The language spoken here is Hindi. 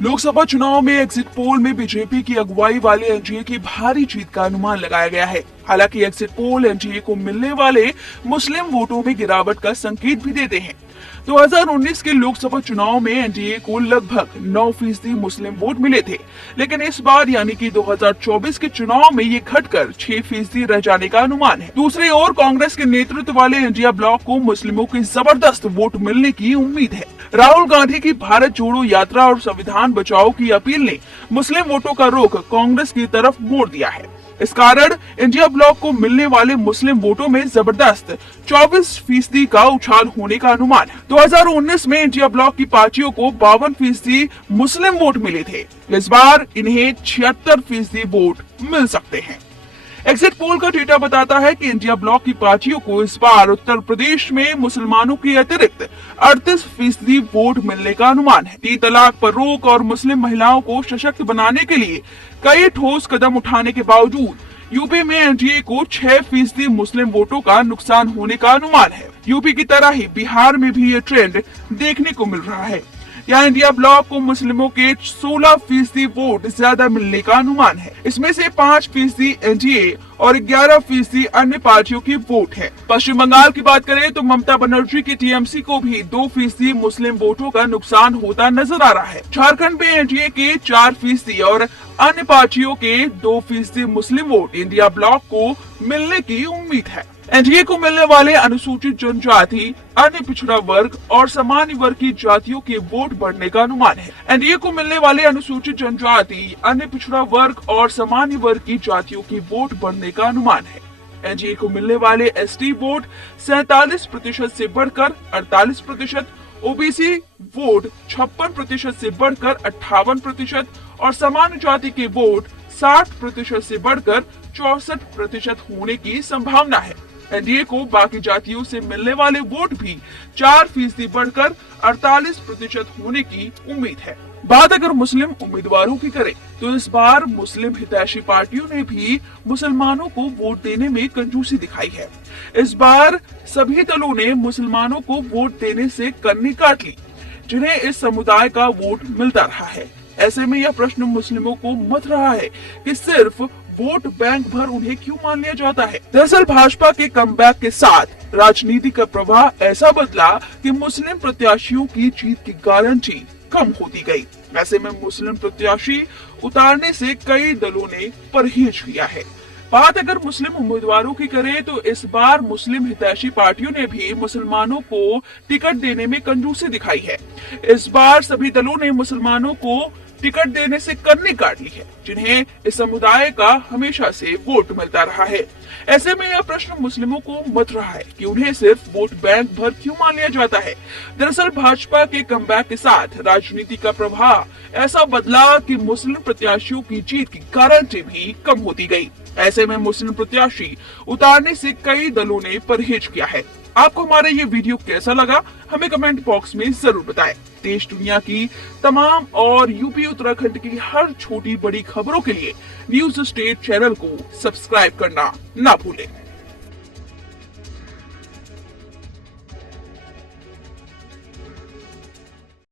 लोकसभा चुनाव में एग्जिट पोल में बीजेपी की अगुवाई वाले एनडीए की भारी जीत का अनुमान लगाया गया है। हालांकि एग्जिट पोल एनडीए को मिलने वाले मुस्लिम वोटों में गिरावट का संकेत भी देते हैं। 2019 के लोकसभा चुनाव में एनडीए को लगभग 9% मुस्लिम वोट मिले थे, लेकिन इस बार यानी कि 2024 के चुनाव में ये घटकर 6% रह जाने का अनुमान है। दूसरी ओर कांग्रेस के नेतृत्व वाले इंडिया ब्लॉक को मुस्लिमों की जबरदस्त वोट मिलने की उम्मीद है। राहुल गांधी की भारत जोड़ो यात्रा और संविधान बचाओ की अपील ने मुस्लिम वोटों का रुख कांग्रेस की तरफ मोड़ दिया है। इस कारण इंडिया ब्लॉक को मिलने वाले मुस्लिम वोटों में जबरदस्त 24% का उछाल होने का अनुमान है। 2019 में इंडिया ब्लॉक की पार्टियों को 52% मुस्लिम वोट मिले थे। इस बार इन्हें 76% वोट मिल सकते हैं। एग्जिट पोल का डेटा बताता है कि इंडिया ब्लॉक की पार्टियों को इस बार उत्तर प्रदेश में मुसलमानों के अतिरिक्त 38% वोट मिलने का अनुमान है। 3 तलाक पर रोक और मुस्लिम महिलाओं को सशक्त बनाने के लिए कई ठोस कदम उठाने के बावजूद यूपी में एनडीए को 6% मुस्लिम वोटों का नुकसान होने का अनुमान है। यूपी की तरह ही बिहार में भी ये ट्रेंड देखने को मिल रहा है। यहाँ इंडिया ब्लॉक को मुस्लिमों के 16% वोट ज्यादा मिलने का अनुमान है। इसमें से 5% एनडीए और 11% अन्य पार्टियों की वोट है। पश्चिम बंगाल की बात करें तो ममता बनर्जी की टीएमसी को भी 2% मुस्लिम वोटों का नुकसान होता नजर आ रहा है। झारखंड में एनडीए के 4% और अन्य पार्टियों के 2% मुस्लिम वोट इंडिया ब्लॉक को मिलने की उम्मीद है। एनडीए को मिलने वाले अनुसूचित जनजाति, अन्य पिछड़ा वर्ग और सामान्य वर्ग की जातियों के वोट बढ़ने का अनुमान है। एनडीए को मिलने वाले अनुसूचित जनजाति, अन्य पिछड़ा वर्ग और सामान्य वर्ग की जातियों की वोट बढ़ने का अनुमान है। एनडीए को मिलने वाले एसटी वोट 47% से बढ़कर 48%, ओबीसी वोट 56% से बढ़कर 58% और सामान्य जाति के वोट 60% से बढ़कर 64% होने की संभावना है। एनडीए को बाकी जातियों से मिलने वाले वोट भी 4% बढ़कर 48% होने की उम्मीद है। बात अगर मुस्लिम उम्मीदवारों की करें तो इस बार मुस्लिम हितैषी पार्टियों ने भी मुसलमानों को वोट देने में कंजूसी दिखाई है। इस बार सभी दलों ने मुसलमानों को वोट देने से कन्नी काट ली, जिन्हें इस समुदाय का वोट मिलता रहा है। ऐसे में यह प्रश्न मुस्लिमों को मथ रहा है कि सिर्फ वोट बैंक भर उन्हें क्यों मान लिया जाता है। दरअसल भाजपा के कमबैक के साथ राजनीति का प्रवाह ऐसा बदला कि मुस्लिम प्रत्याशियों की जीत की गारंटी कम होती गई। ऐसे में मुस्लिम प्रत्याशी उतारने से कई दलों ने परहेज किया है। बात अगर मुस्लिम उम्मीदवारों की करें तो इस बार मुस्लिम हितैषी पार्टियों ने भी मुसलमानों को टिकट देने में कंजूसी दिखाई है। इस बार सभी दलों ने मुसलमानों को टिकट देने से कन्नी काट ली है, जिन्हें इस समुदाय का हमेशा से वोट मिलता रहा है। ऐसे में यह प्रश्न मुस्लिमों को मथ रहा है कि उन्हें सिर्फ वोट बैंक भर क्यों मान लिया जाता है। दरअसल भाजपा के कमबैक के साथ राजनीति का प्रवाह ऐसा बदला कि मुस्लिम प्रत्याशियों की जीत की गारंटी भी कम होती गई। ऐसे में मुस्लिम प्रत्याशी उतारने से कई दलों ने परहेज किया है। आपको हमारा ये वीडियो कैसा लगा हमें कमेंट बॉक्स में जरूर बताएं। देश दुनिया की तमाम और यूपी उत्तराखंड की हर छोटी बड़ी खबरों के लिए न्यूज स्टेट चैनल को सब्सक्राइब करना ना भूलें।